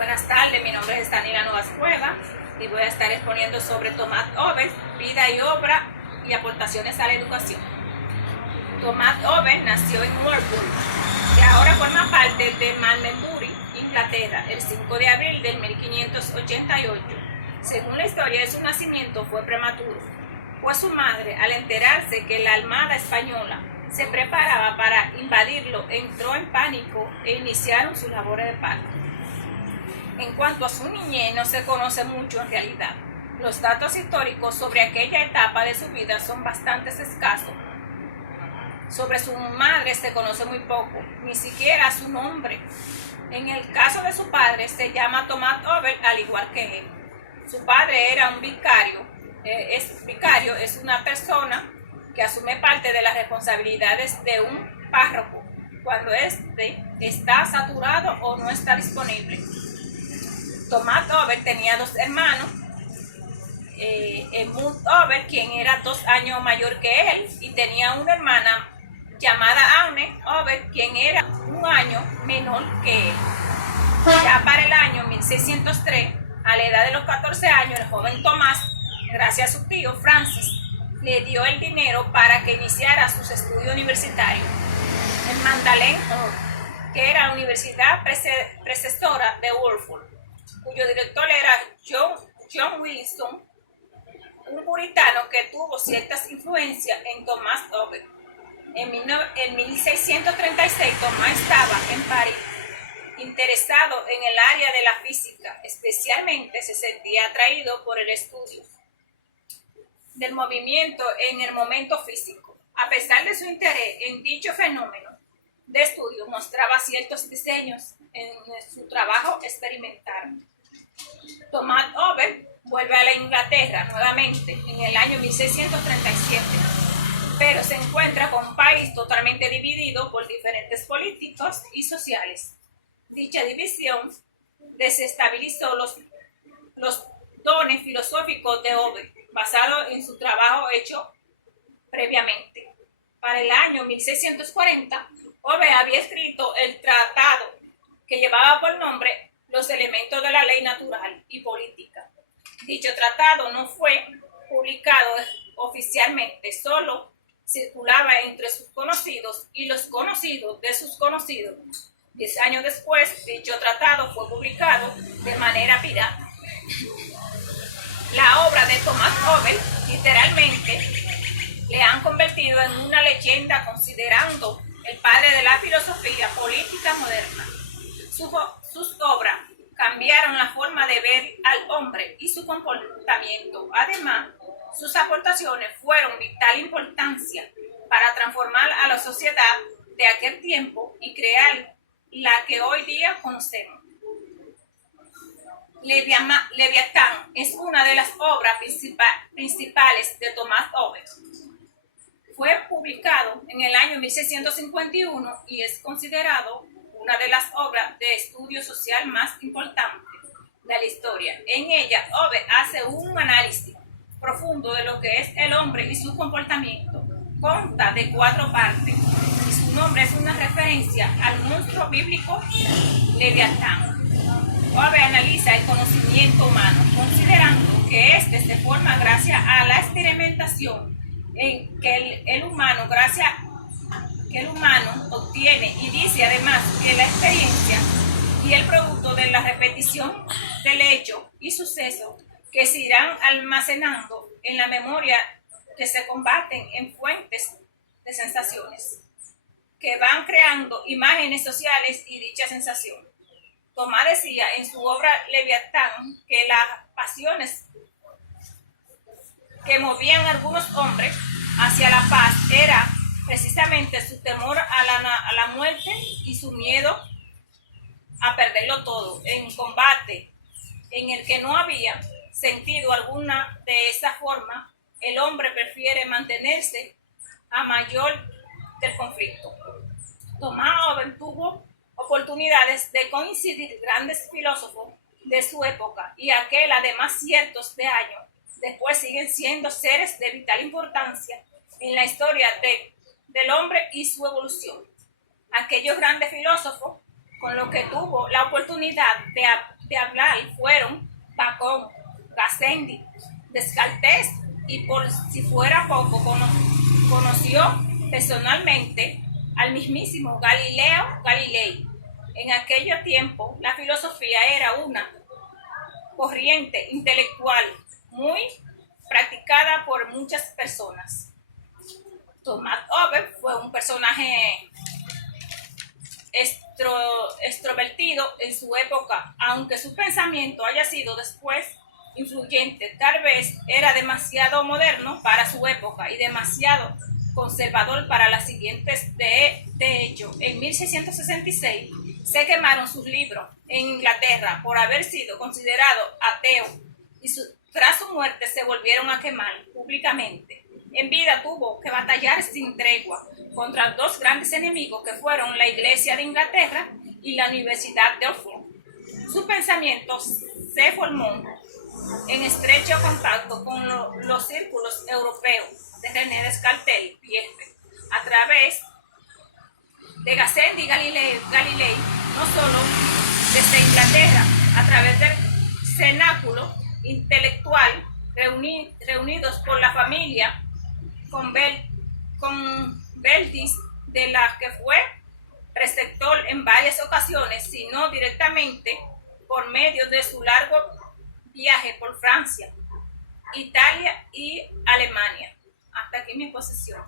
Buenas tardes, mi nombre es Daniela Novas Cueva y voy a estar exponiendo sobre Thomas Hobbes, vida y obra y aportaciones a la educación. Thomas Hobbes nació en Warburg, que ahora forma parte de Malmesbury, Inglaterra, el 5 de abril de 1588. Según la historia de su nacimiento fue prematuro, pues su madre, al enterarse que la Armada española se preparaba para invadirlo, entró en pánico e iniciaron sus labores de parto. En cuanto a su niñez, no se conoce mucho en realidad. Los datos históricos sobre aquella etapa de su vida son bastante escasos. Sobre su madre se conoce muy poco, ni siquiera su nombre. En el caso de su padre, se llama Thomas Hobbes, al igual que él. Su padre era un vicario. Vicario es una persona que asume parte de las responsabilidades de un párroco cuando éste está saturado o no está disponible. Thomas Hobbes tenía dos hermanos, Edmund Hobbes, quien era 2 años mayor que él, y tenía una hermana llamada Anne Hobbes, quien era 1 año menor que él. Ya para el año 1603, a la edad de los 14 años, el joven Tomás, gracias a su tío Francis, le dio el dinero para que iniciara sus estudios universitarios en Magdalen Hall, que era la universidad predecesora de Warburg, cuyo director era John Wilson, un puritano que tuvo ciertas influencias en Thomas Hobbes. En 1636 Thomas estaba en París, interesado en el área de la física, especialmente se sentía atraído por el estudio del movimiento en el momento físico. A pesar de su interés en dicho fenómeno de estudio, mostraba ciertos diseños en su trabajo experimental. Thomas Hobbes vuelve a la Inglaterra nuevamente en el año 1637, pero se encuentra con un país totalmente dividido por diferentes políticos y sociales. Dicha división desestabilizó los dones filosóficos de Hobbes, basado en su trabajo hecho previamente. Para el año 1640, Hobbes había escrito el tratado que llevaba por nombre Los elementos de la ley natural y política. Dicho tratado no fue publicado oficialmente, solo circulaba entre sus conocidos y los conocidos de sus conocidos. 10 años después, dicho tratado fue publicado de manera pirata. La obra de Thomas Hobbes, literalmente, le han convertido en una leyenda, considerando el padre de la filosofía política moderna. Sus obras cambiaron la forma de ver al hombre y su comportamiento. Además, sus aportaciones fueron de vital importancia para transformar a la sociedad de aquel tiempo y crear la que hoy día conocemos. Leviatán es una de las obras principales de Thomas Hobbes. Fue publicado en el año 1651 y es considerado una de las obras de estudio social más importantes de la historia. En ella, Hobbes hace un análisis profundo de lo que es el hombre y su comportamiento. Consta de 4 partes y su nombre es una referencia al monstruo bíblico Leviatán. Hobbes analiza el conocimiento humano, considerando que éste se forma gracias a la experimentación en que el humano obtiene, y dice además que la experiencia y el producto de la repetición del hecho y suceso que se irán almacenando en la memoria, que se convierten en fuentes de sensaciones que van creando imágenes sociales y dicha sensación. Tomás decía en su obra Leviatán que las pasiones que movían a algunos hombres hacia la paz era precisamente su temor a la muerte y su miedo a perderlo todo en combate en el que no había sentido alguna. De esa forma, el hombre prefiere mantenerse a mayor del conflicto. Thomas Hobbes tuvo oportunidades de coincidir grandes filósofos de su época y aquel, además, cientos de años después siguen siendo seres de vital importancia en la historia del hombre y su evolución. Aquellos grandes filósofos con los que tuvo la oportunidad de hablar fueron Bacon, Gassendi, Descartes y, por si fuera poco, conoció personalmente al mismísimo Galileo Galilei. En aquel tiempo la filosofía era una corriente intelectual muy practicada por muchas personas. Thomas Hobbes fue un personaje extrovertido en su época, aunque su pensamiento haya sido después influyente. Tal vez era demasiado moderno para su época y demasiado conservador para las siguientes. De hecho, en 1666 se quemaron sus libros en Inglaterra por haber sido considerado ateo y tras su muerte se volvieron a quemar públicamente. En vida tuvo que batallar sin tregua contra dos grandes enemigos que fueron la Iglesia de Inglaterra y la Universidad de Oxford. Su pensamiento se formó en estrecho contacto con los círculos europeos de René Descartes, Pierre, a través de Gassendi y Galilei, no solo desde Inglaterra, a través del cenáculo intelectual reunidos por la familia Convertis, de la que fue receptor en varias ocasiones, sino directamente por medio de su largo viaje por Francia, Italia y Alemania. Hasta aquí mi exposición.